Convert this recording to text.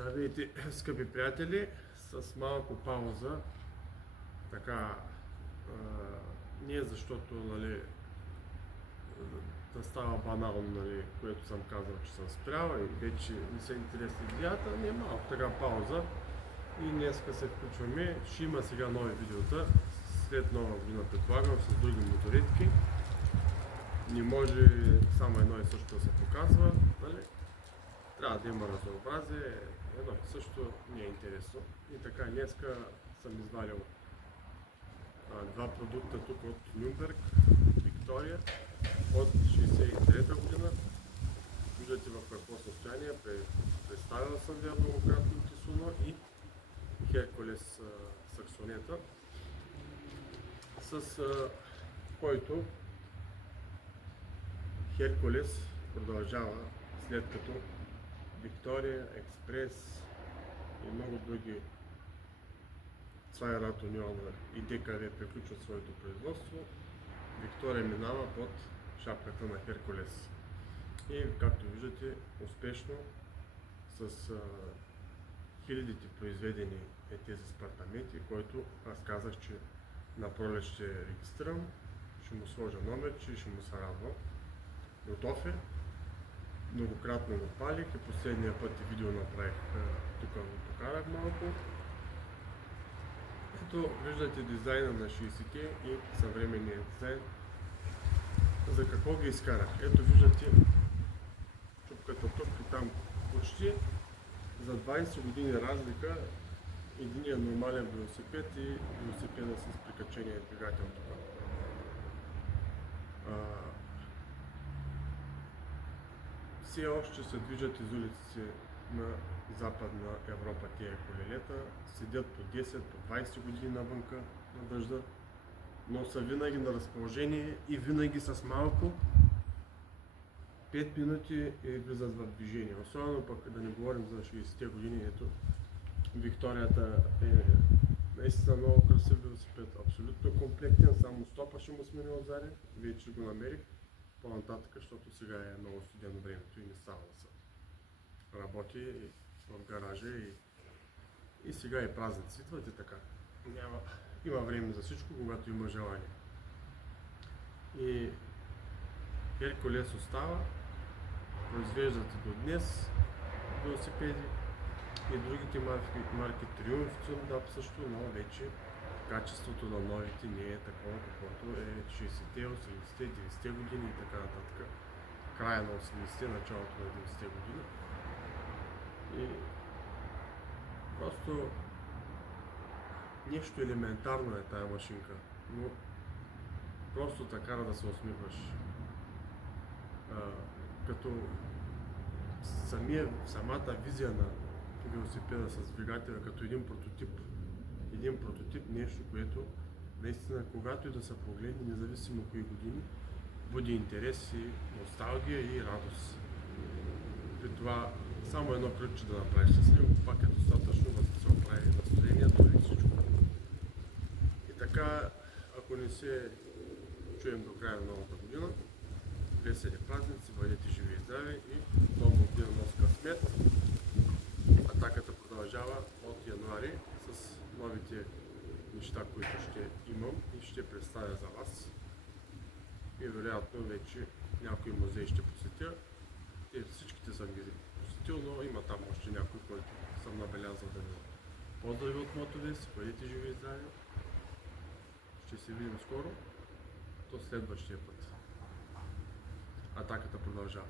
Здравейте, скъпи приятели, с малко пауза, така, не защото, нали, да става банално, нали, което съм казал, че съм спрял и вече не са интересни видеята, не е малко така пауза и днеска се включваме, ще има сега нови видеота, след нова година предполагам, с други моторетки, не може само едно и също да се показва, нали? Трябва да има разнообразие, едно и също не е интересно. И така, днеска съм извадил два продукта тук от Нюрнберг, Виктория, от 1963 година. Виждате в какво състояние, представил съм ви многократно Тисуно и Херкулес Саксонета, с който Херкулес продължава, след като Виктория, Експрес и много други Цайрат Унион и ДКВ приключват своето производство. Виктория минава под шапката на Херкулес. И както виждате, успешно с хилядите произведени тези спартамети, който аз казах, че на пролет ще регистрирам, ще му сложа номер, че ще му се радвам. Готов е. Многократно го палих и последния път и видео направих, тук го покарах малко. Ето виждате дизайна на 60-те и съвременния дизайн. За какво ги изкарах? Ето виждате чупката тук и там почти за 20 години разлика единия нормален велосипед и велосипеда с прикачения двигател тук. Все още се движат из улиците на Западна Европа тия колелета, седят по 10, по 20 години навънка на дъжда, но са винаги на разположение и винаги с малко 5 минути и влизат в движение. Особено пък да не говорим за 60-те години, ето Викторията е наистина много красив велосипед, абсолютно комплектен, само стопа ще му смени отзади, вече го намерих по-нататък, защото сега е много студено времето и не става да се работи в гаража и сега и празници идват и така. Има време за всичко, когато има желание. И Херкулес остава, произвеждат и до днес велосипеди и другите марки Триумф, Цундап също, но вече качеството на новите не е такова, каквото е 60-те, 80-те, 90-те години и така нататък. Края на 80-те, началото на 90-те години. И просто нещо елементарно е тая машинка, но просто така да се усмихваш. Като самата визия на велосипеда с двигателя, като един прототип, нещо, което наистина, когато и да се погледне, независимо кои години, буди интерес и носталгия и радост. При това само едно ключче да направиш с него, пак е достатъчно да се оправи настроението и всичко. И така, ако не се чуем до края на новата година, весели празници, бъдете живи и здрави и нова година нос късмет. Атаката продължава от януари с новите неща, които ще имам и ще представя за вас. И вероятно вече някои музеи ще посетя. Всичките съм ги посетил, но има там още някой, който съм набелязал да ви поздрави от Мотовес. Бъдете живи и здрави. Ще се видим скоро до следващия път. Атаката продължава.